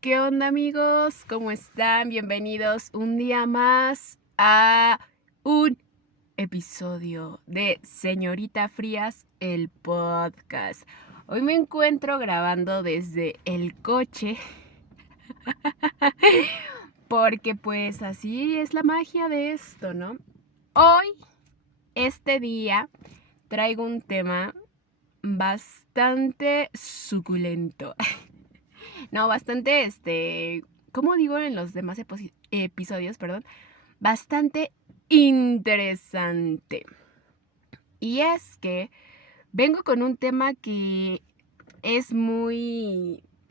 ¿Qué onda, amigos? ¿Cómo están? Bienvenidos un día más a un episodio de Señorita Frías, el podcast. Hoy me encuentro grabando desde el coche porque pues así es la magia de esto, ¿no? Hoy, este día, traigo un tema bastante suculento. No, bastante, ¿cómo digo en los demás episodios, perdón? Bastante interesante. Y es que vengo con un tema que es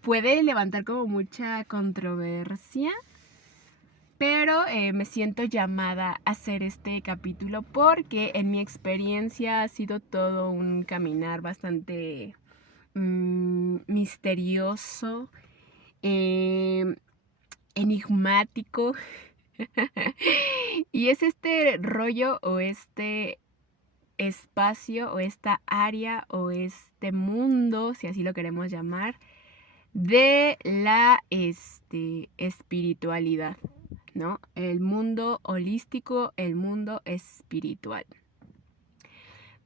puede levantar como mucha controversia, pero me siento llamada a hacer este capítulo porque en mi experiencia ha sido todo un caminar bastante misterioso, eh, enigmático. Y es este rollo o este espacio o esta área o este mundo, si así lo queremos llamar, de la espiritualidad, ¿no? El mundo holístico, el mundo espiritual.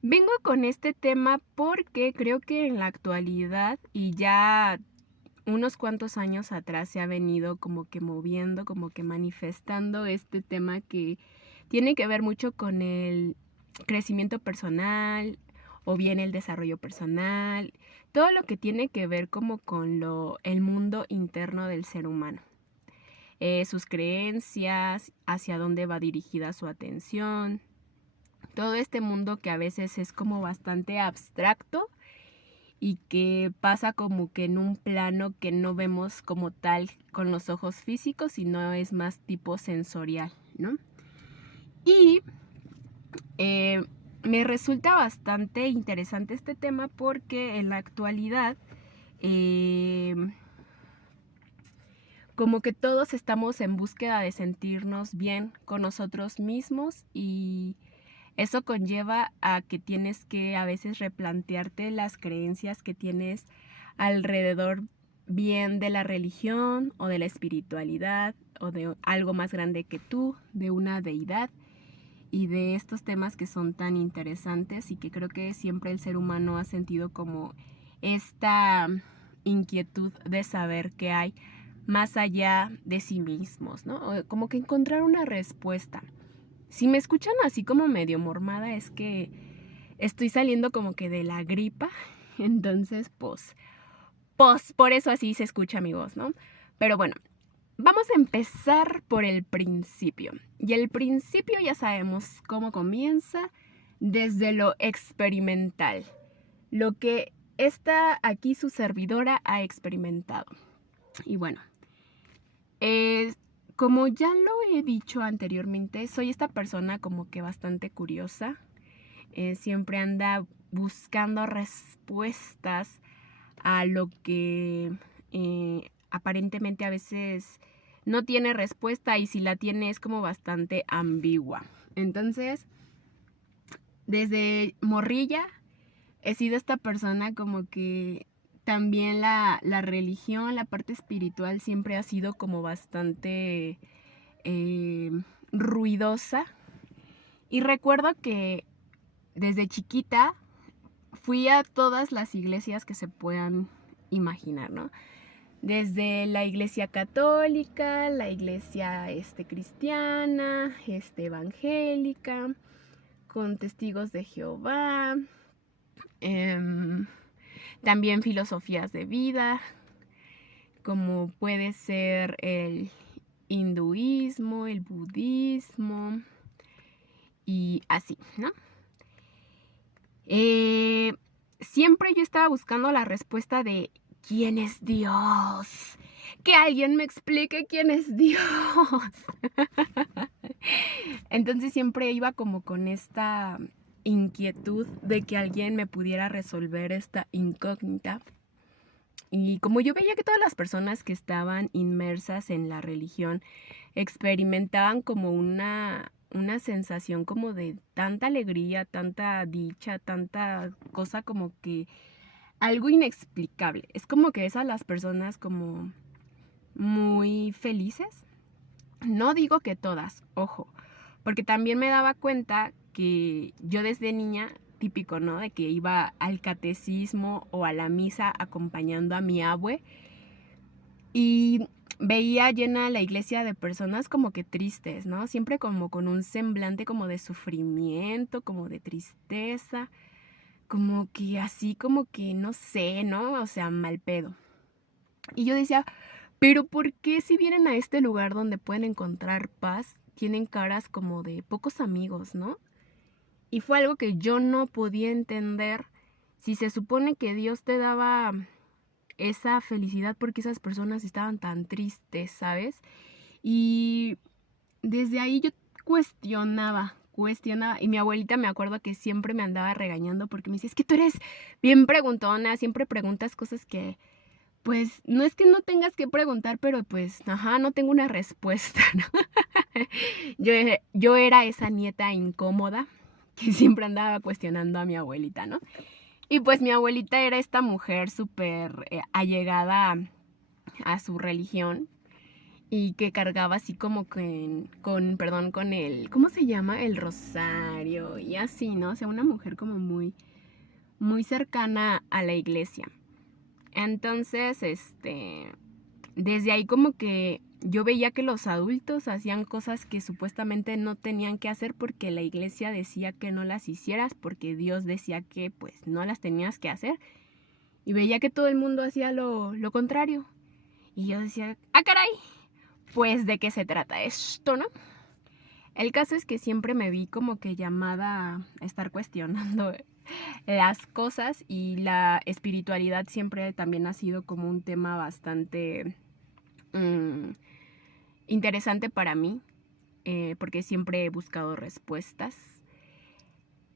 Vengo con este tema porque creo que en la actualidad y ya unos cuantos años atrás se ha venido como que moviendo, como que manifestando este tema que tiene que ver mucho con el crecimiento personal o bien el desarrollo personal, todo lo que tiene que ver como con el mundo interno del ser humano, sus creencias, hacia dónde va dirigida su atención, todo este mundo que a veces es como bastante abstracto y que pasa como que en un plano que no vemos como tal con los ojos físicos, sino es más tipo sensorial, ¿no? Y eh, me resulta bastante interesante este tema porque en la actualidad eh, como que todos estamos en búsqueda de sentirnos bien con nosotros mismos y eso conlleva a que tienes que a veces replantearte las creencias que tienes alrededor bien de la religión o de la espiritualidad o de algo más grande que tú, de una deidad y de estos temas que son tan interesantes y que creo que siempre el ser humano ha sentido como esta inquietud de saber qué hay más allá de sí mismos, ¿no? O como que encontrar una respuesta. Si me escuchan así como medio mormada es que estoy saliendo como que de la gripa, entonces pues por eso así se escucha mi voz, ¿no? Pero bueno, vamos a empezar por el principio. Y el principio ya sabemos cómo comienza desde lo experimental, lo que está aquí su servidora ha experimentado. Y bueno, eh, como ya lo he dicho anteriormente, soy esta persona como que bastante curiosa. Siempre anda buscando respuestas a lo que aparentemente a veces no tiene respuesta y si la tiene es como bastante ambigua. Entonces, desde morrilla he sido esta persona como que también la religión, la parte espiritual siempre ha sido como bastante ruidosa. Y recuerdo que desde chiquita fui a todas las iglesias que se puedan imaginar, ¿no? Desde la iglesia católica, la iglesia cristiana, evangélica, con testigos de Jehová, también filosofías de vida, como puede ser el hinduismo, el budismo y así, ¿no? Siempre yo estaba buscando la respuesta de ¿quién es Dios? Que alguien me explique quién es Dios. Entonces siempre iba como con esta inquietud de que alguien me pudiera resolver esta incógnita. Y como yo veía que todas las personas que estaban inmersas en la religión experimentaban como una sensación como de tanta alegría, tanta dicha, tanta cosa como que algo inexplicable. Es como que esas las personas como muy felices. No digo que todas, ojo, porque también me daba cuenta que yo desde niña, típico, ¿no? De que iba al catecismo o a la misa acompañando a mi abue y veía llena la iglesia de personas como que tristes, ¿no? Siempre como con un semblante como de sufrimiento, como de tristeza, como que así como que no sé, ¿no? O sea, mal pedo. Y yo decía, pero ¿por qué si vienen a este lugar donde pueden encontrar paz, tienen caras como de pocos amigos, ¿no? Y fue algo que yo no podía entender. Si se supone que Dios te daba esa felicidad, porque esas personas estaban tan tristes, ¿sabes? Y desde ahí yo cuestionaba. Y mi abuelita me acuerdo que siempre me andaba regañando porque me decía, es que tú eres bien preguntona, siempre preguntas cosas que, pues, no es que no tengas que preguntar, pero pues, ajá, no tengo una respuesta, ¿no? Yo era esa nieta incómoda que siempre andaba cuestionando a mi abuelita, ¿no? Y pues mi abuelita era esta mujer súper allegada a su religión y que cargaba así como con el, ¿cómo se llama? El rosario y así, ¿no? O sea, una mujer como muy cercana a la iglesia. Entonces, desde ahí como que yo veía que los adultos hacían cosas que supuestamente no tenían que hacer porque la iglesia decía que no las hicieras, porque Dios decía que pues no las tenías que hacer. Y veía que todo el mundo hacía lo contrario. Y yo decía, ah, caray, pues de qué se trata esto, ¿no? El caso es que siempre me vi como que llamada a estar cuestionando las cosas y la espiritualidad siempre también ha sido como un tema bastante interesante para mí, porque siempre he buscado respuestas.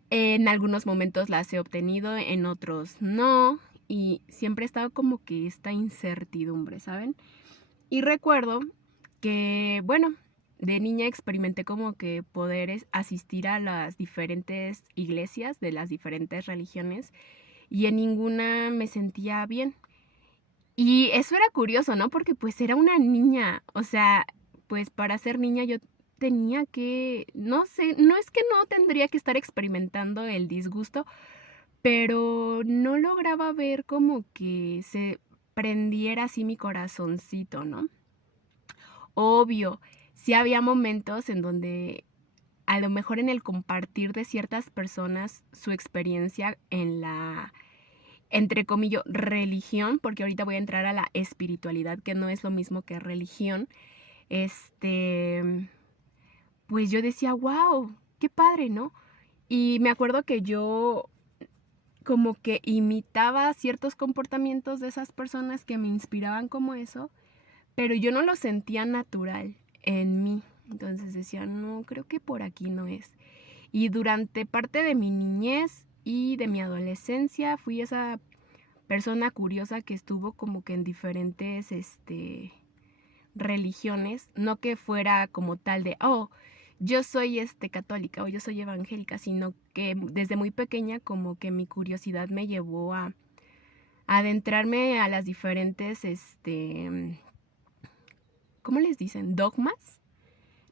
En algunos momentos las he obtenido, en otros no, y siempre he estado como que esta incertidumbre, ¿saben? Y recuerdo que, bueno, de niña experimenté como que poder asistir a las diferentes iglesias de las diferentes religiones y en ninguna me sentía bien. Y eso era curioso, ¿no? Porque pues era una niña, o sea, pues para ser niña yo tenía que, no sé, no es que no tendría que estar experimentando el disgusto, pero no lograba ver como que se prendiera así mi corazoncito, ¿no? Obvio, sí había momentos en donde a lo mejor en el compartir de ciertas personas su experiencia en la, entre comillas, religión, porque ahorita voy a entrar a la espiritualidad, que no es lo mismo que religión, pues yo decía, wow, qué padre, ¿no? Y me acuerdo que yo como que imitaba ciertos comportamientos de esas personas que me inspiraban como eso, pero yo no lo sentía natural en mí. Entonces decía, no, creo que por aquí no es. Y durante parte de mi niñez y de mi adolescencia fui esa persona curiosa que estuvo como que en diferentes religiones, no que fuera como tal de, oh, yo soy católica o yo soy evangélica, sino que desde muy pequeña como que mi curiosidad me llevó a adentrarme a las diferentes ¿cómo les dicen? Dogmas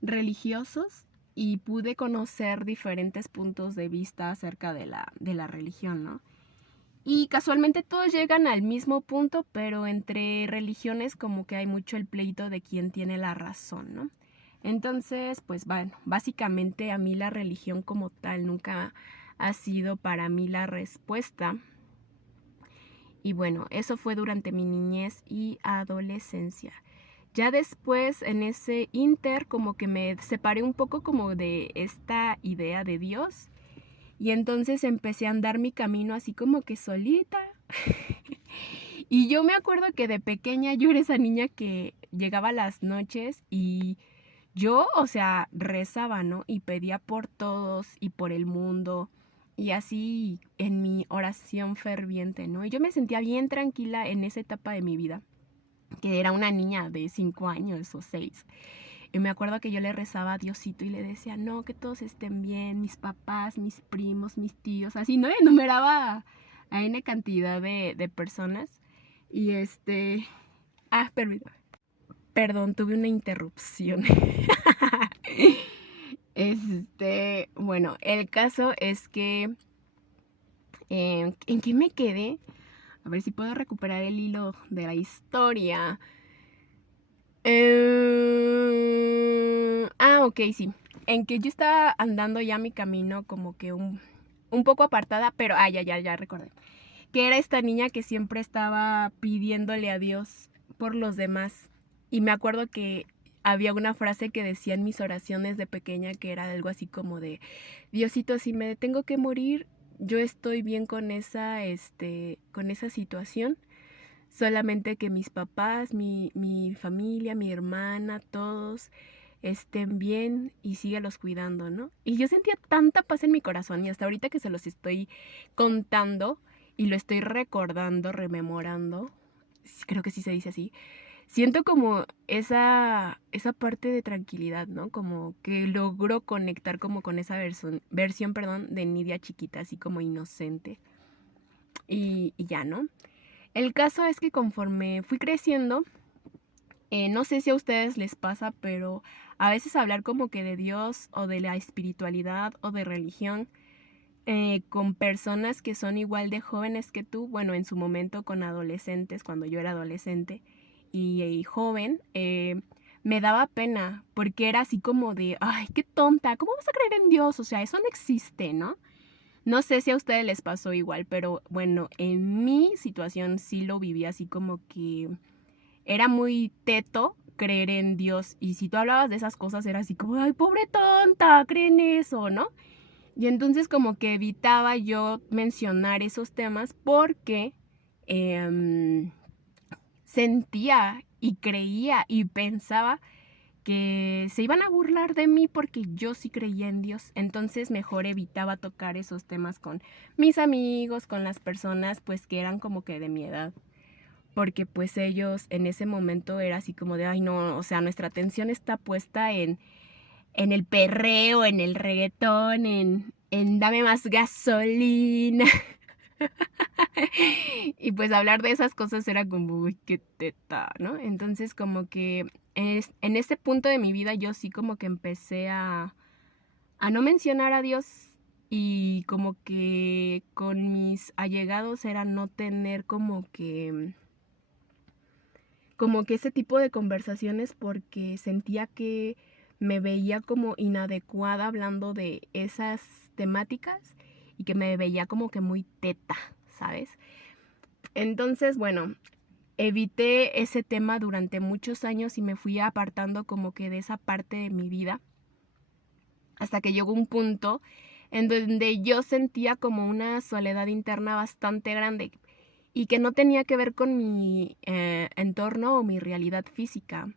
religiosos y pude conocer diferentes puntos de vista acerca de la religión, ¿no? Y casualmente todos llegan al mismo punto, pero entre religiones como que hay mucho el pleito de quién tiene la razón, ¿no? Entonces, pues bueno, básicamente a mí la religión como tal nunca ha sido para mí la respuesta. Y bueno, eso fue durante mi niñez y adolescencia. Ya después, en ese inter, como que me separé un poco como de esta idea de Dios. Y entonces empecé a andar mi camino así como que solita. Y yo me acuerdo que de pequeña yo era esa niña que llegaba a las noches y yo, o sea, rezaba, ¿no? Y pedía por todos y por el mundo. Y así en mi oración ferviente, ¿no? Y yo me sentía bien tranquila en esa etapa de mi vida, que era una niña de 5 años o 6. Y me acuerdo que yo le rezaba a Diosito y le decía, no, que todos estén bien, mis papás, mis primos, mis tíos, así, ¿no? Enumeraba a N cantidad de personas. Y permítame. Perdón, tuve una interrupción. Bueno, el caso es que, ¿en qué me quedé? A ver si puedo recuperar el hilo de la historia. Ok, sí. En que yo estaba andando ya mi camino como que un poco apartada, pero ya recordé. Que era esta niña que siempre estaba pidiéndole a Dios por los demás. Y me acuerdo que había una frase que decía en mis oraciones de pequeña que era algo así como de, Diosito, si me tengo que morir, yo estoy bien con con esa situación. Solamente que mis papás, mi familia, mi hermana, todos estén bien y síguelos cuidando, ¿no? Y yo sentía tanta paz en mi corazón y hasta ahorita que se los estoy contando y lo estoy recordando, rememorando, creo que sí se dice así, siento como esa parte de tranquilidad, ¿no? Como que logro conectar como con esa versión, perdón, de Nidia chiquita, así como inocente. Y ya, ¿no? El caso es que conforme fui creciendo, no sé si a ustedes les pasa, pero a veces hablar como que de Dios o de la espiritualidad o de religión con personas que son igual de jóvenes que tú, bueno, en su momento con adolescentes, cuando yo era adolescente y joven, me daba pena porque era así como de, ay, qué tonta, ¿cómo vas a creer en Dios? O sea, eso no existe, ¿no? No sé si a ustedes les pasó igual, pero bueno, en mi situación sí lo viví así como que era muy teto creer en Dios. Y si tú hablabas de esas cosas era así como, ay, pobre tonta, creen eso, ¿no? Y entonces como que evitaba yo mencionar esos temas porque em, sentía y creía y pensaba que se iban a burlar de mí porque yo sí creía en Dios. Entonces mejor evitaba tocar esos temas con mis amigos, con las personas pues que eran como que de mi edad. Porque pues ellos en ese momento era así como de, ay no, o sea, nuestra atención está puesta en el perreo, en el reggaetón, en dame más gasolina. Y pues hablar de esas cosas era como, uy, qué teta, ¿no? Entonces como que en ese punto de mi vida yo sí como que empecé a no mencionar a Dios y como que con mis allegados era no tener como que ese tipo de conversaciones porque sentía que me veía como inadecuada hablando de esas temáticas y que me veía como que muy teta, ¿sabes? Entonces, bueno, evité ese tema durante muchos años y me fui apartando como que de esa parte de mi vida hasta que llegó un punto en donde yo sentía como una soledad interna bastante grande y que no tenía que ver con mi entorno o mi realidad física,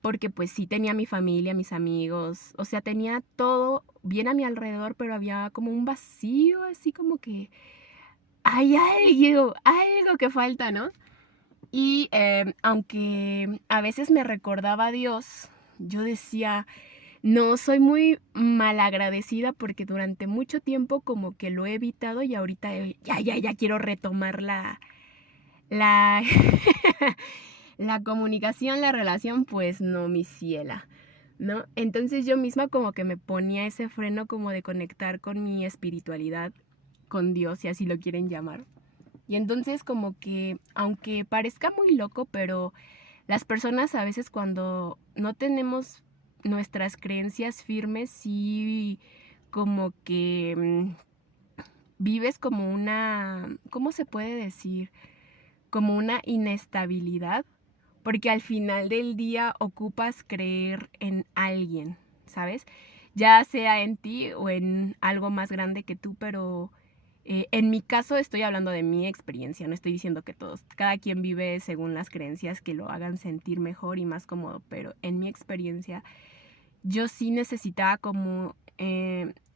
porque pues sí tenía mi familia, mis amigos, o sea, tenía todo bien a mi alrededor, pero había como un vacío, así como que hay algo que falta, ¿no? Y aunque a veces me recordaba a Dios, yo decía, no, soy muy malagradecida porque durante mucho tiempo como que lo he evitado y ahorita ya quiero retomar la, la comunicación, la relación, pues no, mi ciela, ¿no? Entonces yo misma como que me ponía ese freno como de conectar con mi espiritualidad, con Dios, si así lo quieren llamar. Y entonces como que, aunque parezca muy loco, pero las personas a veces cuando no tenemos nuestras creencias firmes, sí como que vives como ¿cómo se puede decir? Como una inestabilidad, porque al final del día ocupas creer en alguien, ¿sabes? Ya sea en ti o en algo más grande que tú, pero en mi caso estoy hablando de mi experiencia, no estoy diciendo que cada quien vive según las creencias que lo hagan sentir mejor y más cómodo, pero en mi experiencia yo sí necesitaba como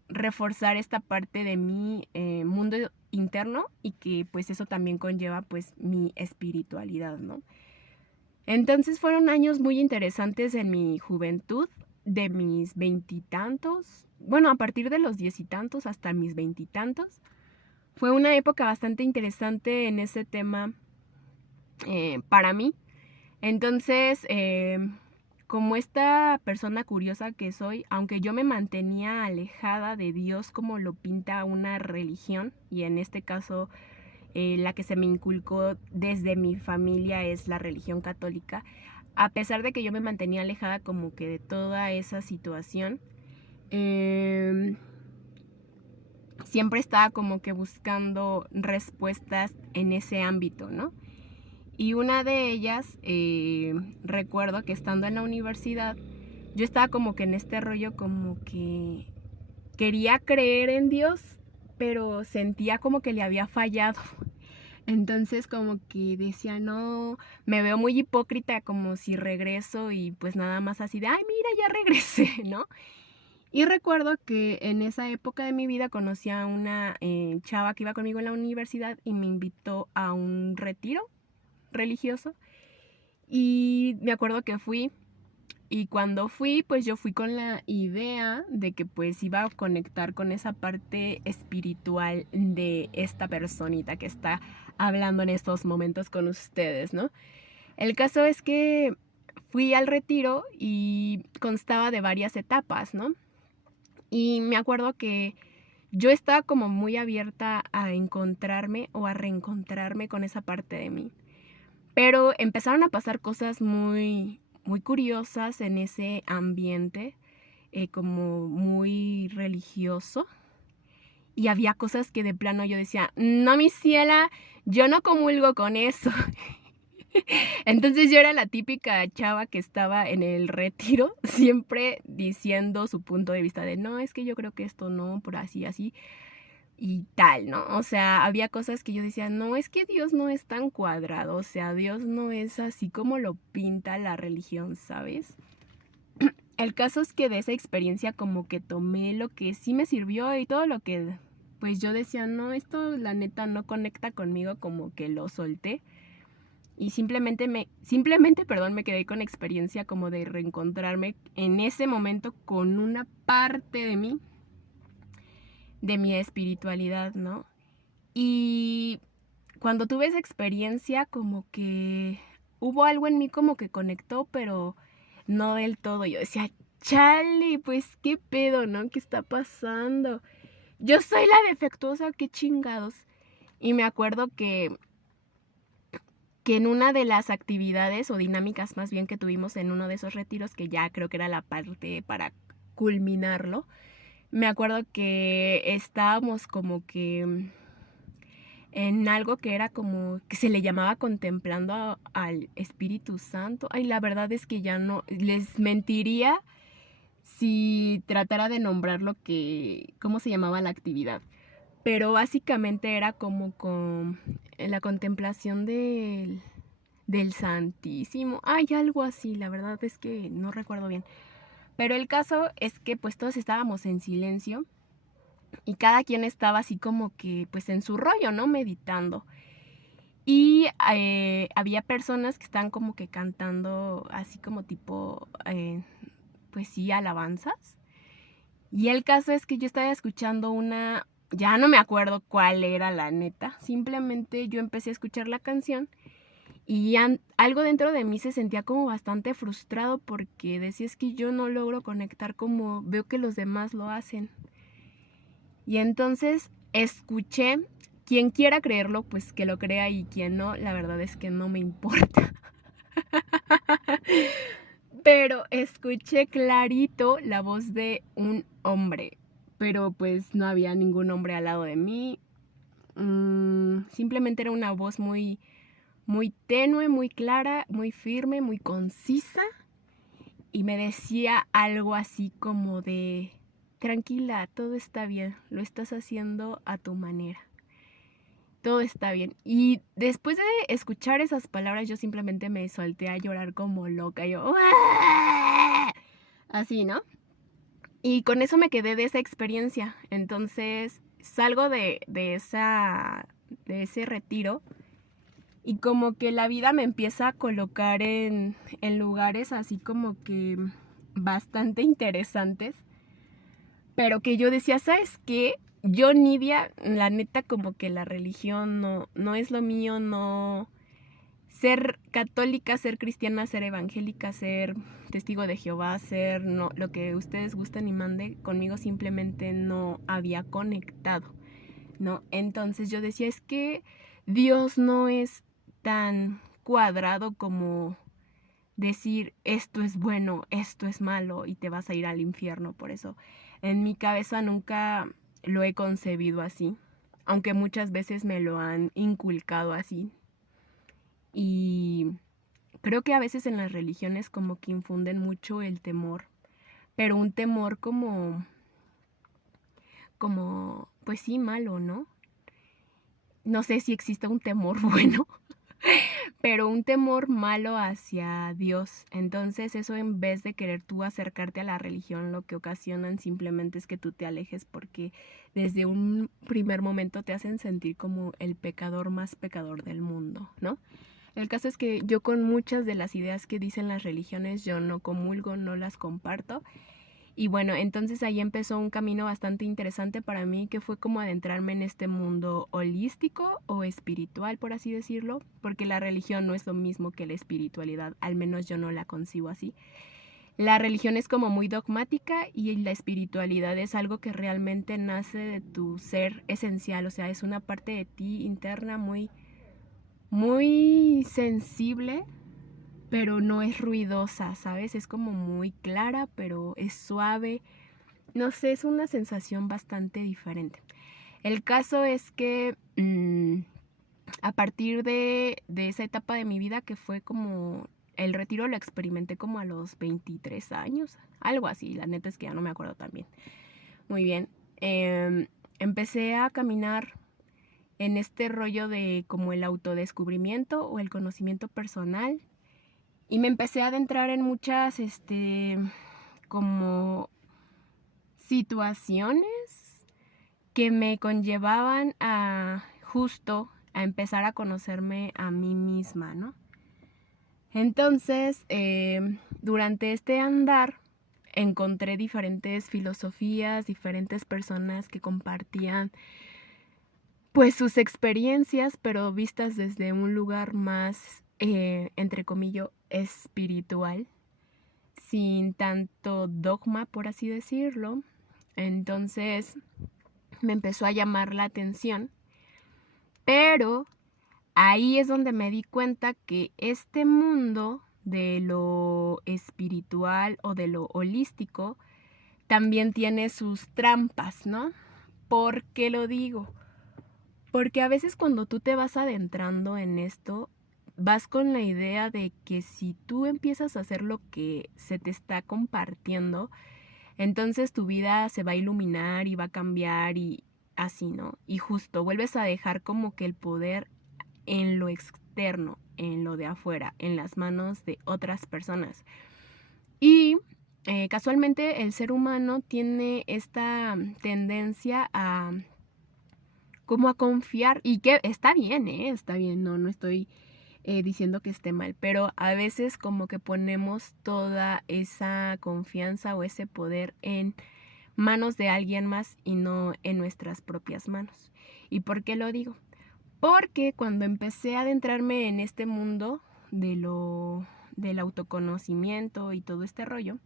reforzar esta parte de mi mundo interno y que pues eso también conlleva pues mi espiritualidad, ¿no? Entonces fueron años muy interesantes en mi juventud, de mis veintitantos, bueno, a partir de los diez y tantos hasta mis veintitantos. Fue una época bastante interesante en ese tema para mí. Entonces, como esta persona curiosa que soy, aunque yo me mantenía alejada de Dios como lo pinta una religión, y en este caso la que se me inculcó desde mi familia es la religión católica, a pesar de que yo me mantenía alejada como que de toda esa situación, siempre estaba como que buscando respuestas en ese ámbito, ¿no? Y una de ellas, recuerdo que estando en la universidad, yo estaba como que en este rollo como que quería creer en Dios, pero sentía como que le había fallado. Entonces como que decía, no, me veo muy hipócrita como si regreso y pues nada más así de, ay, mira, ya regresé, ¿no? Y recuerdo que en esa época de mi vida conocí a una chava que iba conmigo en la universidad y me invitó a un retiro religioso. Y me acuerdo que fui, y cuando fui, pues yo fui con la idea de que pues iba a conectar con esa parte espiritual de esta personita que está hablando en estos momentos con ustedes, ¿no? El caso es que fui al retiro y constaba de varias etapas, ¿no? Y me acuerdo que yo estaba como muy abierta a encontrarme o a reencontrarme con esa parte de mí. Pero empezaron a pasar cosas muy, muy curiosas en ese ambiente, como muy religioso. Y había cosas que de plano yo decía, no, mi ciela, yo no comulgo con eso. Entonces yo era la típica chava que estaba en el retiro, siempre diciendo su punto de vista de, no, es que yo creo que esto no, por así, así y tal, ¿no? O sea, había cosas que yo decía, no, es que Dios no es tan cuadrado, o sea, Dios no es así como lo pinta la religión, ¿sabes? El caso es que de esa experiencia como que tomé lo que sí me sirvió y todo lo que pues yo decía, no, esto la neta no conecta conmigo, como que lo solté y simplemente, me quedé con experiencia como de reencontrarme en ese momento con una parte de mi espiritualidad, ¿no? Y cuando tuve esa experiencia, como que hubo algo en mí como que conectó, pero no del todo. Yo decía, chale, pues qué pedo, ¿no? ¿Qué está pasando? Yo soy la defectuosa, qué chingados. Y me acuerdo que en una de las actividades o dinámicas más bien que tuvimos en uno de esos retiros, que ya creo que era la parte para culminarlo, me acuerdo que estábamos como que en algo que era como que se le llamaba contemplando al Espíritu Santo. Ay, la verdad es que ya no les mentiría si tratara de nombrar lo que, cómo se llamaba la actividad. Pero básicamente era como con la contemplación del Santísimo. Ay, algo así, la verdad es que no recuerdo bien. Pero el caso es que pues todos estábamos en silencio y cada quien estaba así como que pues en su rollo, ¿no? Meditando. Y había personas que estaban como que cantando así como tipo, pues sí, alabanzas. Y el caso es que yo estaba escuchando una, ya no me acuerdo cuál era la neta, simplemente yo empecé a escuchar la canción y algo dentro de mí se sentía como bastante frustrado porque decía es que yo no logro conectar como veo que los demás lo hacen. Y entonces escuché, quien quiera creerlo, pues que lo crea y quien no, la verdad es que no me importa. Pero escuché clarito la voz de un hombre, pero pues no había ningún hombre al lado de mí. Simplemente era una voz muy, muy tenue, muy clara, muy firme, muy concisa. Y me decía algo así como de, tranquila, todo está bien, lo estás haciendo a tu manera. Todo está bien. Y después de escuchar esas palabras, yo simplemente me solté a llorar como loca. Yo, ¡ah! Así, ¿no? Y con eso me quedé de esa experiencia. Entonces salgo de ese retiro y como que la vida me empieza a colocar en lugares así como que bastante interesantes. Pero que yo decía, ¿sabes qué? Yo, Nidia, la neta, como que la religión no es lo mío, no. ser católica, ser cristiana, ser evangélica, ser testigo de Jehová, ser no, lo que ustedes gusten y mande, conmigo simplemente no había conectado, ¿no? Entonces yo decía, es que Dios no es tan cuadrado como decir esto es bueno, esto es malo y te vas a ir al infierno por eso. En mi cabeza nunca lo he concebido así, aunque muchas veces me lo han inculcado así. Y creo que a veces en las religiones como que infunden mucho el temor, pero un temor pues sí, malo, ¿no? No sé si existe un temor bueno, pero un temor malo hacia Dios. Entonces eso, en vez de querer tú acercarte a la religión, lo que ocasionan simplemente es que tú te alejes, porque desde un primer momento te hacen sentir como el pecador más pecador del mundo, ¿no? El caso es que yo, con muchas de las ideas que dicen las religiones, yo no comulgo, no las comparto. Y bueno, entonces ahí empezó un camino bastante interesante para mí, que fue como adentrarme en este mundo holístico o espiritual, por así decirlo, porque la religión no es lo mismo que la espiritualidad, al menos yo no la concibo así. La religión es como muy dogmática y la espiritualidad es algo que realmente nace de tu ser esencial, o sea, es una parte de ti interna muy sensible, pero no es ruidosa, ¿sabes? Es como muy clara, pero es suave. No sé, es una sensación bastante diferente. El caso es que a partir de esa etapa de mi vida, que fue como el retiro, lo experimenté como a los 23 años, algo así, la neta es que ya no me acuerdo tan bien. Muy bien. Empecé a caminar en este rollo de como el autodescubrimiento o el conocimiento personal, y me empecé a adentrar en muchas como situaciones que me conllevaban a justo a empezar a conocerme a mí misma, ¿no? Entonces, durante este andar encontré diferentes filosofías, diferentes personas que compartían pues sus experiencias, pero vistas desde un lugar más, entre comillas, espiritual, sin tanto dogma, por así decirlo. Entonces me empezó a llamar la atención, pero ahí es donde me di cuenta que este mundo de lo espiritual o de lo holístico también tiene sus trampas, ¿no? ¿Por qué lo digo? Porque a veces cuando tú te vas adentrando en esto, vas con la idea de que si tú empiezas a hacer lo que se te está compartiendo, entonces tu vida se va a iluminar y va a cambiar y así, ¿no? Y justo vuelves a dejar como que el poder en lo externo, en lo de afuera, en las manos de otras personas. Y casualmente el ser humano tiene esta tendencia a como a confiar, y que está bien, está bien, no estoy diciendo que esté mal, pero a veces como que ponemos toda esa confianza o ese poder en manos de alguien más y no en nuestras propias manos. ¿Y por qué lo digo? Porque cuando empecé a adentrarme en este mundo del autoconocimiento y todo este rollo,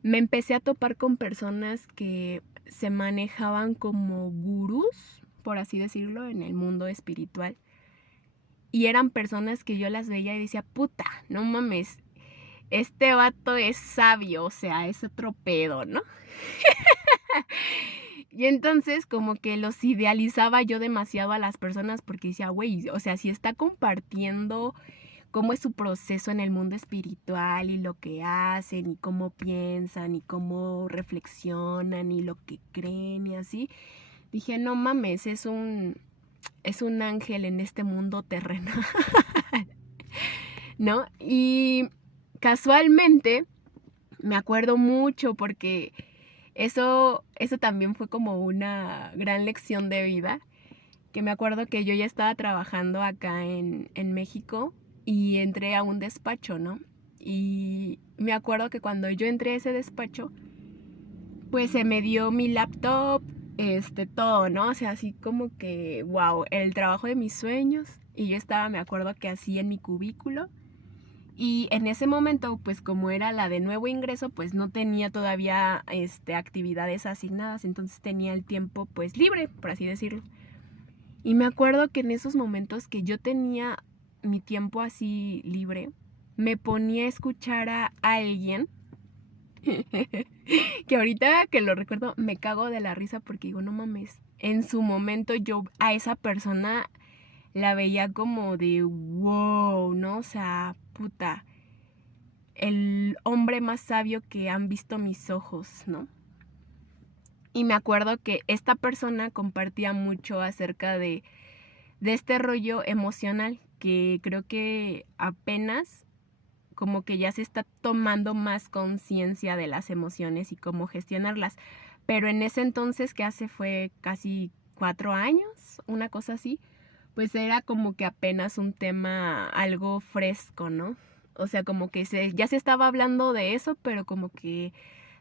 me empecé a topar con personas que se manejaban como gurús, por así decirlo, en el mundo espiritual. Y eran personas que yo las veía y decía, puta, no mames, este vato es sabio, o sea, es otro pedo, ¿no? Y entonces como que los idealizaba yo demasiado a las personas, porque decía, güey, o sea, si está compartiendo cómo es su proceso en el mundo espiritual y lo que hacen y cómo piensan y cómo reflexionan y lo que creen y así, dije, no mames, es un ángel en este mundo terrenal, ¿no? Y casualmente me acuerdo mucho, porque eso también fue como una gran lección de vida, que me acuerdo que yo ya estaba trabajando acá en México y entré a un despacho, ¿no? Y me acuerdo que cuando yo entré a ese despacho, pues se me dio mi laptop, todo, ¿no? O sea, así como que, wow, el trabajo de mis sueños. y yo estaba, me acuerdo que así en mi cubículo, y en ese momento, pues como era la de nuevo ingreso, pues no tenía todavía actividades asignadas, entonces tenía el tiempo pues libre, por así decirlo. Y me acuerdo que en esos momentos que yo tenía mi tiempo así libre, me ponía a escuchar a alguien que ahorita que lo recuerdo me cago de la risa porque digo, no mames, en su momento yo a esa persona la veía como de wow, ¿no? O sea, puta, el hombre más sabio que han visto mis ojos, ¿no? Y me acuerdo que esta persona compartía mucho acerca de este rollo emocional que creo que apenas como que ya se está tomando más conciencia de las emociones y cómo gestionarlas. Pero en ese entonces, que hace fue casi 4 años, una cosa así, pues era como que apenas un tema algo fresco, ¿no? O sea, como que ya se estaba hablando de eso, pero como que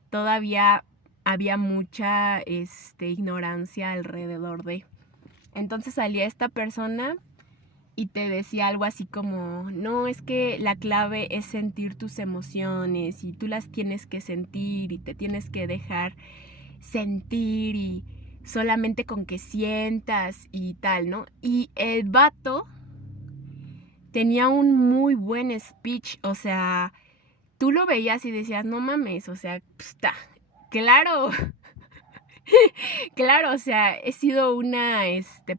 todavía había mucha ignorancia alrededor de. Entonces salía esta persona y te decía algo así como, no, es que la clave es sentir tus emociones y tú las tienes que sentir y te tienes que dejar sentir y solamente con que sientas y tal, ¿no? Y el vato tenía un muy buen speech, o sea, tú lo veías y decías, no mames, o sea, psta, claro, claro, o sea, he sido una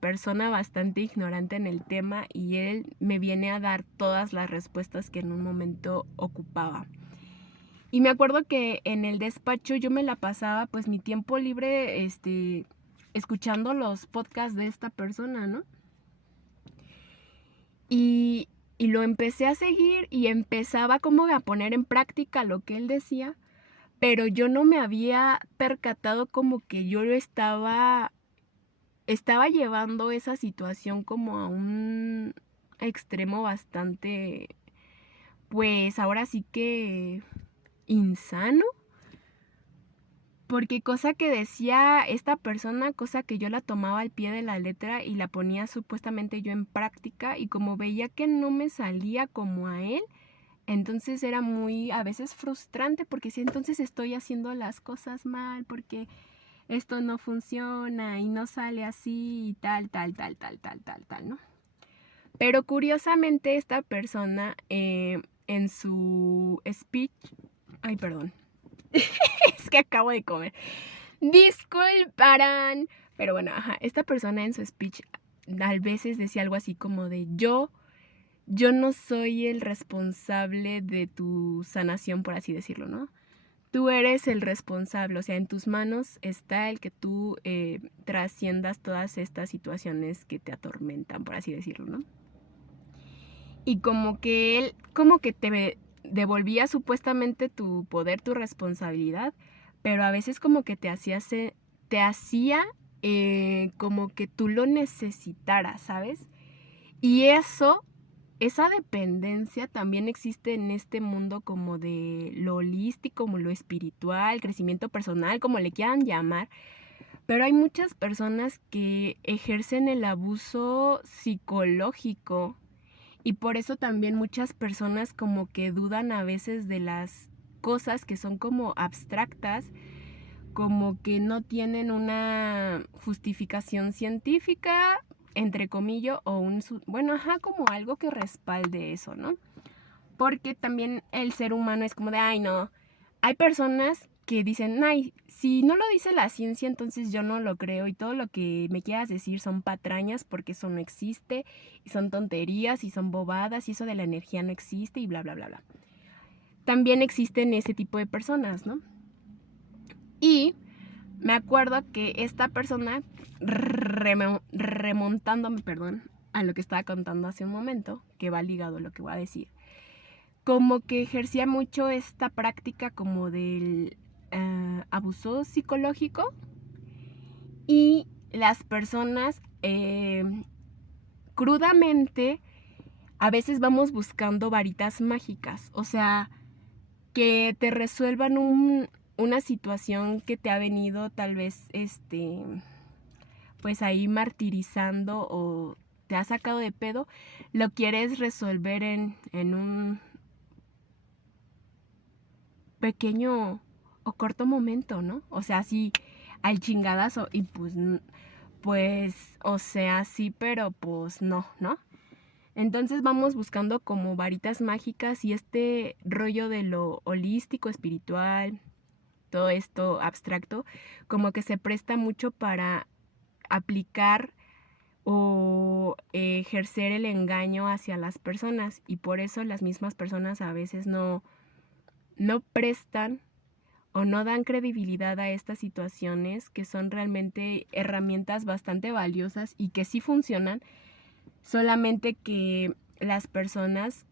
persona bastante ignorante en el tema y él me viene a dar todas las respuestas que en un momento ocupaba. Y me acuerdo que en el despacho yo me la pasaba pues mi tiempo libre escuchando los podcasts de esta persona, ¿no? Y lo empecé a seguir y empezaba como a poner en práctica lo que él decía, pero yo no me había percatado como que yo lo estaba llevando esa situación como a un extremo bastante, pues ahora sí que insano. Porque cosa que decía esta persona, cosa que yo la tomaba al pie de la letra y la ponía supuestamente yo en práctica y como veía que no me salía como a él, entonces era muy a veces frustrante porque si entonces estoy haciendo las cosas mal, porque esto no funciona y no sale así y tal, ¿no? Pero curiosamente esta persona en su speech, ay, perdón, es que acabo de comer, disculparán, pero bueno, ajá, esta persona en su speech a veces decía algo así como de yo no soy el responsable de tu sanación, por así decirlo, ¿no? Tú eres el responsable, o sea, en tus manos está el que tú trasciendas todas estas situaciones que te atormentan, por así decirlo, ¿no? Y como que él, como que te devolvía supuestamente tu poder, tu responsabilidad, pero a veces como que te hacía como que tú lo necesitaras, ¿sabes? Y esa dependencia también existe en este mundo como de lo holístico, como lo espiritual, crecimiento personal, como le quieran llamar. Pero hay muchas personas que ejercen el abuso psicológico y por eso también muchas personas como que dudan a veces de las cosas que son como abstractas, como que no tienen una justificación científica, entre comillas, o bueno, ajá, como algo que respalde eso, ¿no? Porque también el ser humano es como de, ay, no, hay personas que dicen, ay, si no lo dice la ciencia, entonces yo no lo creo y todo lo que me quieras decir son patrañas porque eso no existe y son tonterías y son bobadas y eso de la energía no existe y bla, bla, bla, bla. También existen ese tipo de personas, ¿no? Y me acuerdo que esta persona, remontándome, perdón, a lo que estaba contando hace un momento, que va ligado a lo que voy a decir, como que ejercía mucho esta práctica como del abuso psicológico y las personas crudamente a veces vamos buscando varitas mágicas, o sea, que te resuelvan una situación que te ha venido tal vez pues ahí martirizando o te ha sacado de pedo, lo quieres resolver en un pequeño o corto momento, ¿no? O sea, así al chingadazo y pues, o sea, sí, pero pues no, ¿no? Entonces vamos buscando como varitas mágicas y este rollo de lo holístico, espiritual, todo esto abstracto, como que se presta mucho para aplicar o ejercer el engaño hacia las personas y por eso las mismas personas a veces no prestan o no dan credibilidad a estas situaciones que son realmente herramientas bastante valiosas y que sí funcionan, solamente que las personas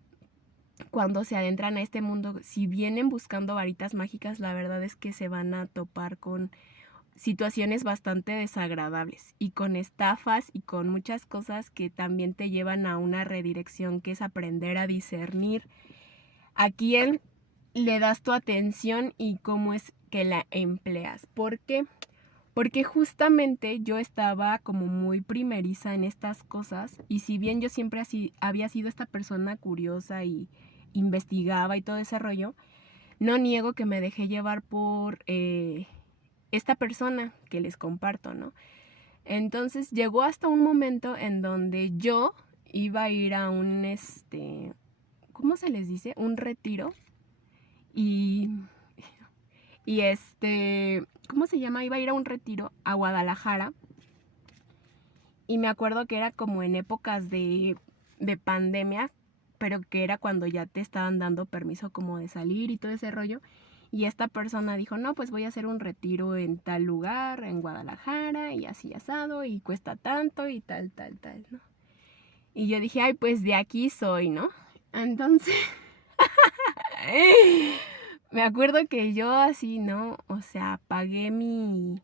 cuando se adentran a este mundo, si vienen buscando varitas mágicas, la verdad es que se van a topar con situaciones bastante desagradables y con estafas y con muchas cosas que también te llevan a una redirección que es aprender a discernir a quién le das tu atención y cómo es que la empleas. ¿Por qué? Porque justamente yo estaba como muy primeriza en estas cosas y si bien yo siempre así había sido esta persona curiosa y investigaba y todo ese rollo, no niego que me dejé llevar por esta persona que les comparto, ¿no? Entonces llegó hasta un momento en donde yo iba a ir a un, ¿cómo se les dice? Un retiro y ¿cómo se llama? Iba a ir a un retiro a Guadalajara y me acuerdo que era como en épocas de pandemia, pero que era cuando ya te estaban dando permiso como de salir y todo ese rollo. Y esta persona dijo, no, pues voy a hacer un retiro en tal lugar, en Guadalajara, y así asado, y cuesta tanto, y tal, ¿no? Y yo dije, ay, pues de aquí soy, ¿no? Entonces, me acuerdo que yo así, ¿no? O sea, pagué mi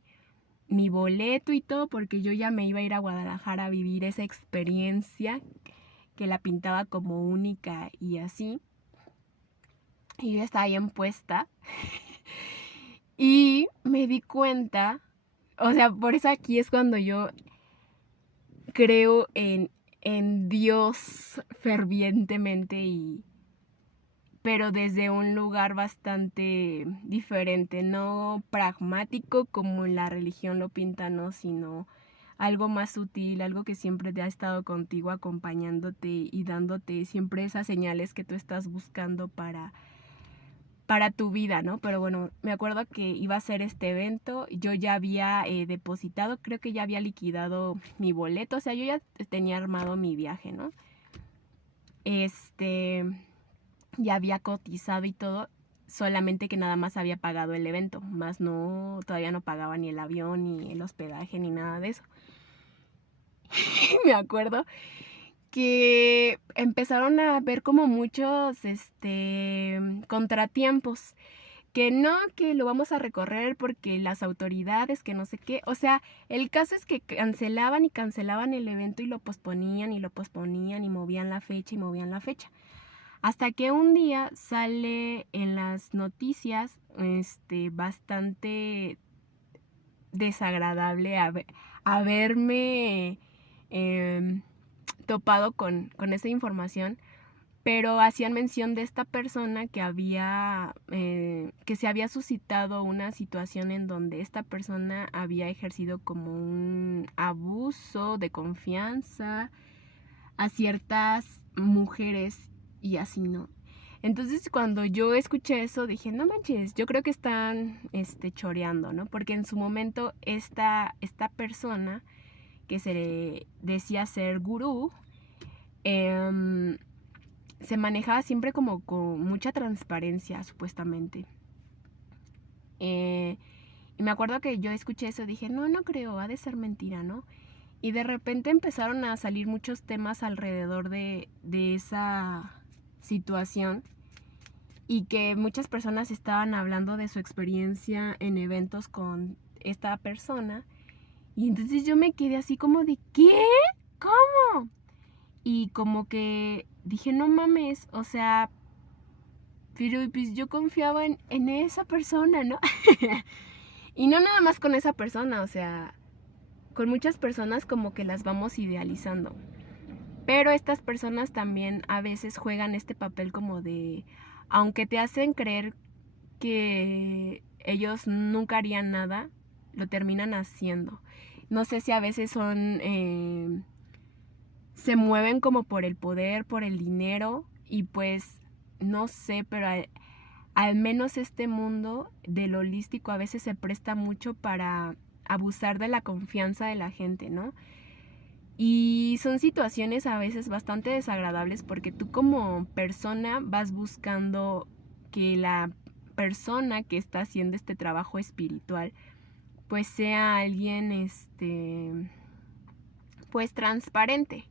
boleto y todo porque yo ya me iba a ir a Guadalajara a vivir esa experiencia que la pintaba como única y así. Y yo estaba bien puesta. Y me di cuenta, o sea, por eso aquí es cuando yo creo en Dios fervientemente pero desde un lugar bastante diferente, no pragmático como la religión lo pinta, no, sino algo más sutil, algo que siempre te ha estado contigo, acompañándote y dándote siempre esas señales que tú estás buscando para tu vida, ¿no? Pero bueno, me acuerdo que iba a ser este evento, yo ya había depositado, creo que ya había liquidado mi boleto, o sea, yo ya tenía armado mi viaje, ¿no? Ya había cotizado y todo, solamente que nada más había pagado el evento, más no, todavía no pagaba ni el avión, ni el hospedaje, ni nada de eso. Me acuerdo que empezaron a haber como muchos contratiempos, que no, que lo vamos a recorrer porque las autoridades, que no sé qué, o sea, el caso es que cancelaban y cancelaban el evento y lo posponían y lo posponían y movían la fecha y movían la fecha. Hasta que un día sale en las noticias bastante desagradable haberme topado con esa información, pero hacían mención de esta persona que que se había suscitado una situación en donde esta persona había ejercido como un abuso de confianza a ciertas mujeres y así, ¿no? Entonces cuando yo escuché eso dije, no manches, yo creo que están choreando, ¿no? Porque en su momento esta persona que se le decía ser gurú, se manejaba siempre como con mucha transparencia, supuestamente. Y me acuerdo que yo escuché eso, dije, no creo, ha de ser mentira, ¿no? Y de repente empezaron a salir muchos temas alrededor de esa situación y que muchas personas estaban hablando de su experiencia en eventos con esta persona. Y entonces yo me quedé así como de, ¿qué? ¿Cómo? Y como que dije, no mames, o sea, pero pues yo confiaba en esa persona, ¿no? Y no nada más con esa persona, o sea, con muchas personas como que las vamos idealizando. Pero estas personas también a veces juegan este papel como de, aunque te hacen creer que ellos nunca harían nada, lo terminan haciendo. No sé si a veces se mueven como por el poder, por el dinero, y pues no sé, pero al menos este mundo del holístico a veces se presta mucho para abusar de la confianza de la gente, ¿no? Y son situaciones a veces bastante desagradables porque tú como persona vas buscando que la persona que está haciendo este trabajo espiritual pues sea alguien pues transparente,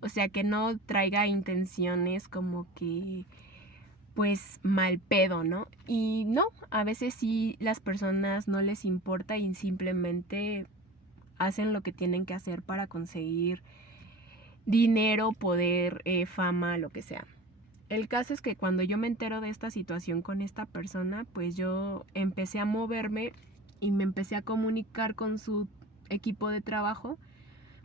o sea, que no traiga intenciones como que pues mal pedo, ¿no? Y no, a veces sí las personas no les importa y simplemente hacen lo que tienen que hacer para conseguir dinero, poder, fama, lo que sea. El caso es que cuando yo me entero de esta situación con esta persona, pues yo empecé a moverme y me empecé a comunicar con su equipo de trabajo,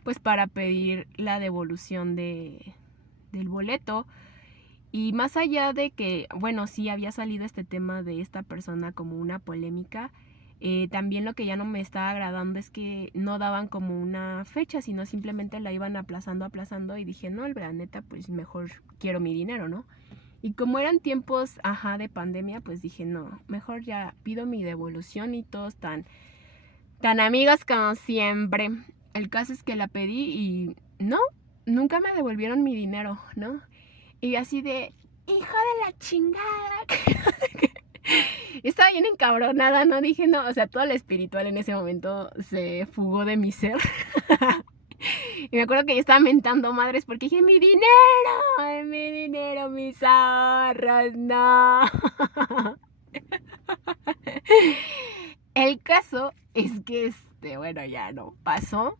pues para pedir la devolución del boleto. Y más allá de que, bueno, sí había salido este tema de esta persona como una polémica, también lo que ya no me estaba agradando es que no daban como una fecha, sino simplemente la iban aplazando y dije, no, la neta, pues mejor quiero mi dinero, ¿no? Y como eran tiempos, de pandemia, pues dije, no, mejor ya pido mi devolución y todos tan amigas como siempre. El caso es que la pedí y no, nunca me devolvieron mi dinero, ¿no? Y así de, hijo de la chingada. Estaba bien encabronada, ¿no? Dije, no, o sea, todo lo espiritual en ese momento se fugó de mi ser. Y me acuerdo que yo estaba mentando madres porque dije, mi dinero, mis ahorros, no. El caso es que, bueno, ya no pasó.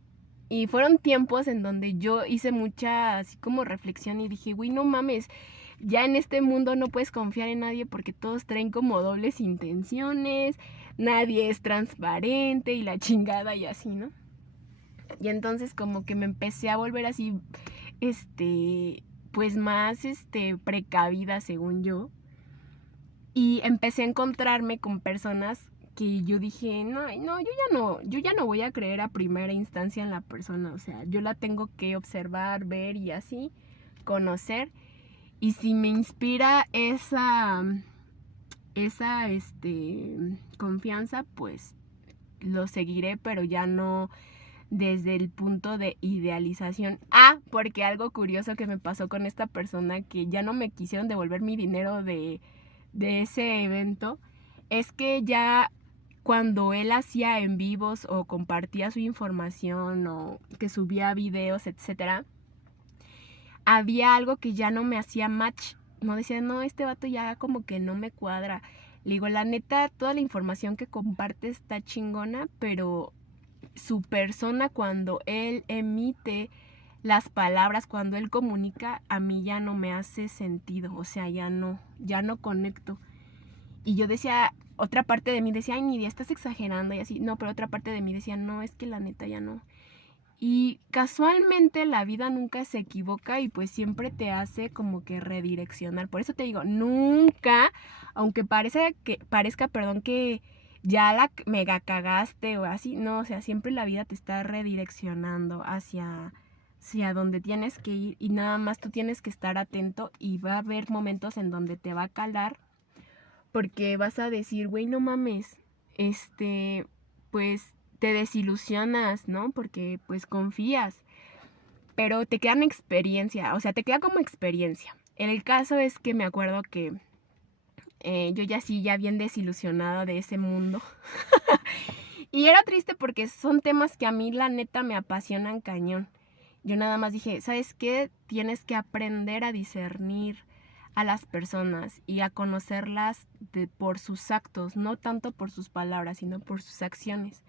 Y fueron tiempos en donde yo hice mucha, así como reflexión y dije, güey, no mames, ya en este mundo no puedes confiar en nadie porque todos traen como dobles intenciones, nadie es transparente y la chingada y así, ¿no? Y entonces como que me empecé a volver así, pues más, precavida según yo. Y empecé a encontrarme con personas que yo dije, no, yo ya no voy a creer a primera instancia en la persona, o sea, yo la tengo que observar, ver y así, conocer, y si me inspira esa confianza, pues lo seguiré, pero ya no desde el punto de idealización. Porque algo curioso que me pasó con esta persona, que ya no me quisieron devolver mi dinero de ese evento, es que ya cuando él hacía en vivos o compartía su información o que subía videos, etcétera, había algo que ya no me hacía match. No decía, no, este vato ya como que no me cuadra. Le digo, la neta, toda la información que comparte está chingona, pero su persona cuando él emite las palabras, cuando él comunica, a mí ya no me hace sentido, o sea, ya no conecto. Y yo decía, otra parte de mí decía, ay, Nidia, estás exagerando y así, no, pero otra parte de mí decía, no, es que la neta ya no. Y casualmente la vida nunca se equivoca y pues siempre te hace como que redireccionar. Por eso te digo, nunca, aunque parezca, perdón, que ya la mega cagaste o así, no, o sea, siempre la vida te está redireccionando hacia donde tienes que ir y nada más tú tienes que estar atento y va a haber momentos en donde te va a calar porque vas a decir, güey, no mames, pues te desilusionas, ¿no? Porque pues confías, pero te quedan experiencia, o sea, te queda como experiencia. El caso es que me acuerdo que yo ya sí, ya bien desilusionada de ese mundo. Y era triste porque son temas que a mí la neta me apasionan cañón. Yo nada más dije, ¿sabes qué? Tienes que aprender a discernir a las personas y a conocerlas por sus actos, no tanto por sus palabras, sino por sus acciones.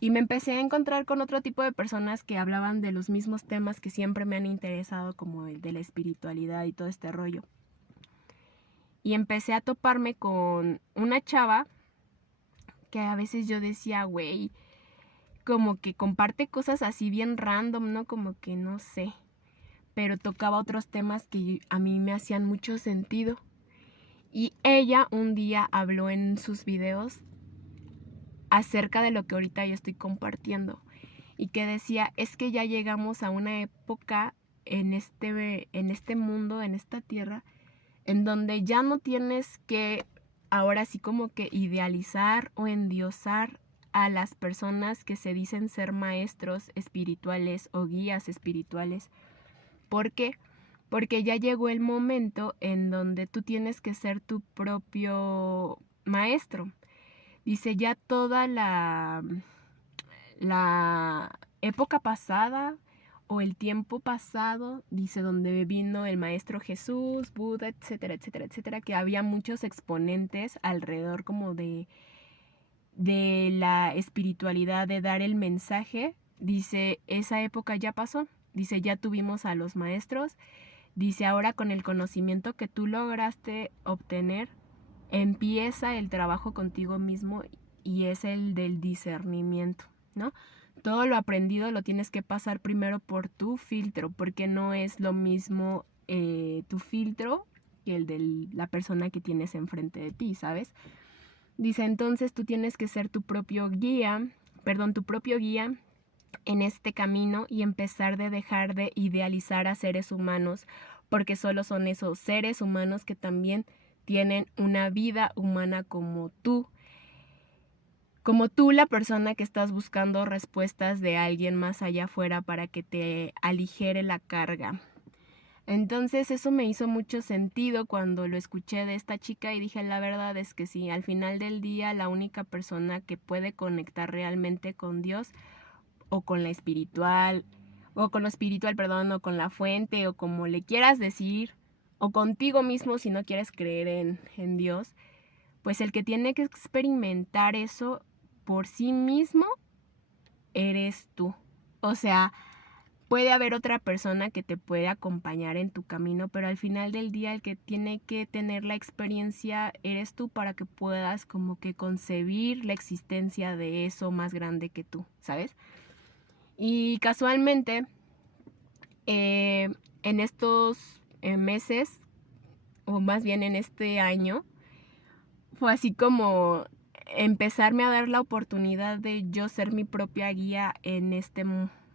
Y me empecé a encontrar con otro tipo de personas que hablaban de los mismos temas que siempre me han interesado, como el de la espiritualidad y todo este rollo. Y empecé a toparme con una chava que a veces yo decía, güey, como que comparte cosas así bien random, ¿no? Como que no sé. pero tocaba otros temas que a mí me hacían mucho sentido. Y ella un día habló en sus videos acerca de lo que ahorita yo estoy compartiendo y que decía, es que ya llegamos a una época en este mundo, en esta tierra, en donde ya no tienes que ahora sí como que idealizar o endiosar a las personas que se dicen ser maestros espirituales o guías espirituales. ¿Por qué? Porque ya llegó el momento en donde tú tienes que ser tu propio maestro. Dice, ya toda la época pasada o el tiempo pasado, dice, donde vino el maestro Jesús, Buda, etcétera, etcétera, etcétera, que había muchos exponentes alrededor como de la espiritualidad, de dar el mensaje. Dice, esa época ya pasó. Dice, ya tuvimos a los maestros. Dice, ahora con el conocimiento que tú lograste obtener, empieza el trabajo contigo mismo y es el del discernimiento, ¿no? Todo lo aprendido lo tienes que pasar primero por tu filtro, porque no es lo mismo tu filtro que el de la persona que tienes enfrente de ti, ¿sabes? Dice, entonces tú tienes que ser tu propio guía en este camino y empezar de dejar de idealizar a seres humanos, porque solo son esos seres humanos que también tienen una vida humana como tú. Como tú, la persona que estás buscando respuestas de alguien más allá afuera para que te aligere la carga. Entonces eso me hizo mucho sentido cuando lo escuché de esta chica y dije, la verdad es que sí, al final del día la única persona que puede conectar realmente con Dios o con la espiritual, o con lo espiritual, perdón, o con la fuente, o como le quieras decir, o contigo mismo si no quieres creer en Dios, pues el que tiene que experimentar eso por sí mismo eres tú. O sea, puede haber otra persona que te puede acompañar en tu camino, pero al final del día el que tiene que tener la experiencia eres tú para que puedas como que concebir la existencia de eso más grande que tú, ¿sabes? Y casualmente, en estos meses, o más bien en este año, fue así como empezarme a dar la oportunidad de yo ser mi propia guía en este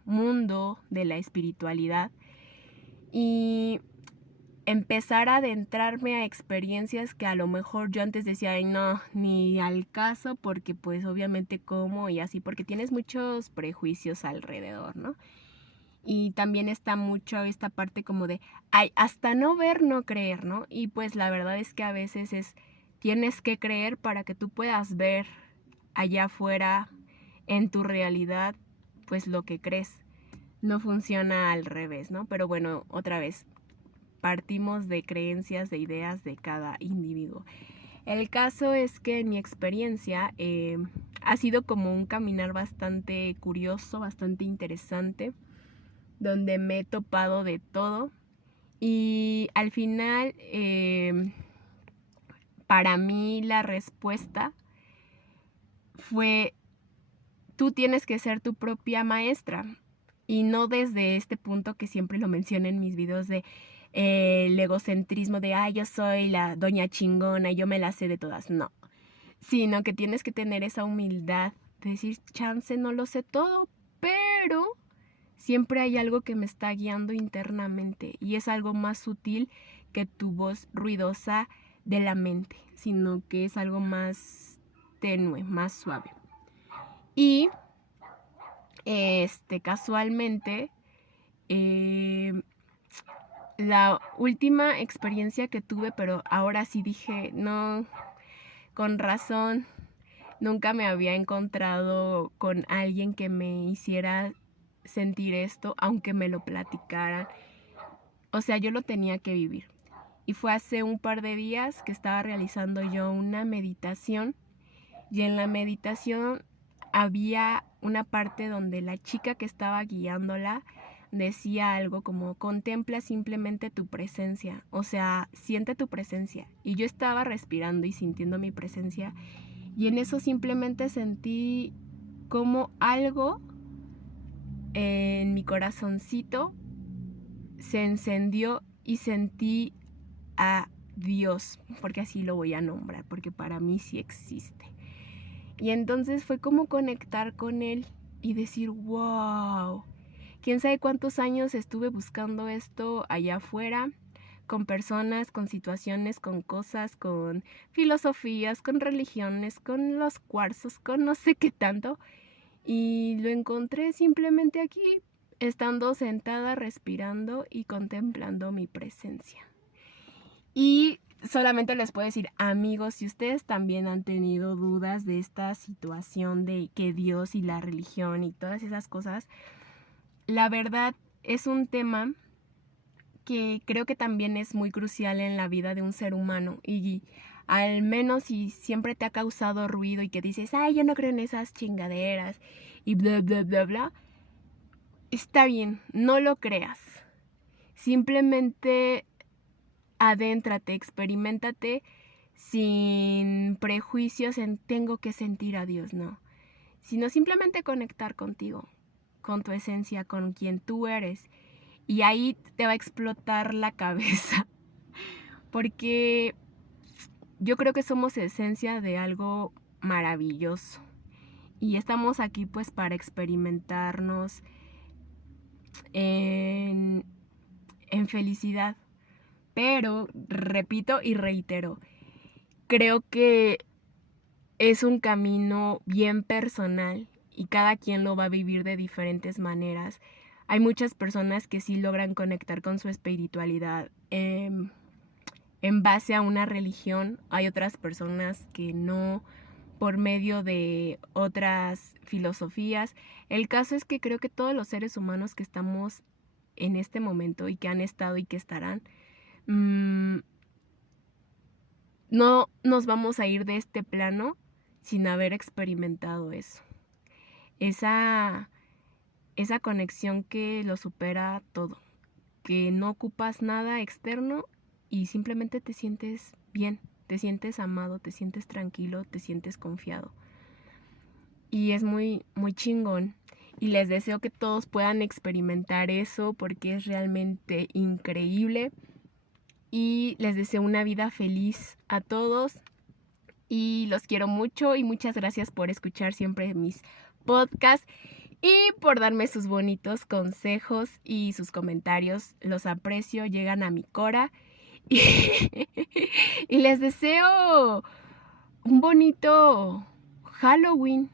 mundo de la espiritualidad y empezar a adentrarme a experiencias que a lo mejor yo antes decía, ay no, ni al caso, porque pues obviamente como y así, porque tienes muchos prejuicios alrededor, ¿no? Y también está mucho esta parte como de, ay, hasta no ver, no creer, ¿no? Y pues la verdad es que a veces tienes que creer para que tú puedas ver allá afuera en tu realidad, pues lo que crees. No funciona al revés, ¿no? Pero bueno, otra vez, partimos de creencias, de ideas de cada individuo. El caso es que en mi experiencia ha sido como un caminar bastante curioso, bastante interesante, donde me he topado de todo y al final para mí la respuesta fue, tú tienes que ser tu propia maestra y no desde este punto que siempre lo menciono en mis videos de el egocentrismo de, yo soy la doña chingona, yo me la sé de todas, no, sino que tienes que tener esa humildad de decir, chance, no lo sé todo, pero siempre hay algo que me está guiando internamente y es algo más sutil que tu voz ruidosa de la mente, sino que es algo más tenue, más suave. Y casualmente la última experiencia que tuve, pero ahora sí dije, no, con razón, nunca me había encontrado con alguien que me hiciera sentir esto, aunque me lo platicaran. O sea, yo lo tenía que vivir. Y fue hace un par de días que estaba realizando yo una meditación y en la meditación había una parte donde la chica que estaba guiándola decía algo como contempla simplemente tu presencia, o sea, siente tu presencia. Y yo estaba respirando y sintiendo mi presencia y en eso simplemente sentí como algo en mi corazoncito se encendió y sentí a Dios, porque así lo voy a nombrar, porque para mí sí existe. Y entonces fue como conectar con Él y decir, wow, quién sabe cuántos años estuve buscando esto allá afuera, con personas, con situaciones, con cosas, con filosofías, con religiones, con los cuarzos, con no sé qué tanto. Y lo encontré simplemente aquí, estando sentada, respirando y contemplando mi presencia. Y solamente les puedo decir, amigos, si ustedes también han tenido dudas de esta situación de que Dios y la religión y todas esas cosas, la verdad es un tema que creo que también es muy crucial en la vida de un ser humano, y al menos si siempre te ha causado ruido y que dices, ay, yo no creo en esas chingaderas y bla, bla, bla, bla, está bien, no lo creas. Simplemente adéntrate, experiméntate sin prejuicios en tengo que sentir a Dios, no. Sino simplemente conectar contigo, con tu esencia, con quien tú eres. Y ahí te va a explotar la cabeza. Porque yo creo que somos esencia de algo maravilloso. Y estamos aquí pues para experimentarnos en felicidad. Pero, repito y reitero, creo que es un camino bien personal y cada quien lo va a vivir de diferentes maneras. Hay muchas personas que sí logran conectar con su espiritualidad en base a una religión. Hay otras personas que no, por medio de otras filosofías. El caso es que creo que todos los seres humanos que estamos en este momento y que han estado y que estarán, no nos vamos a ir de este plano sin haber experimentado eso. Esa conexión que lo supera todo, que no ocupas nada externo y simplemente te sientes bien, te sientes amado, te sientes tranquilo, te sientes confiado. Y es muy, muy chingón. Y les deseo que todos puedan experimentar eso porque es realmente increíble. Y les deseo una vida feliz a todos. Y los quiero mucho y muchas gracias por escuchar siempre mis podcasts y por darme sus bonitos consejos y sus comentarios. Los aprecio, llegan a mi cora. Y les deseo un bonito Halloween.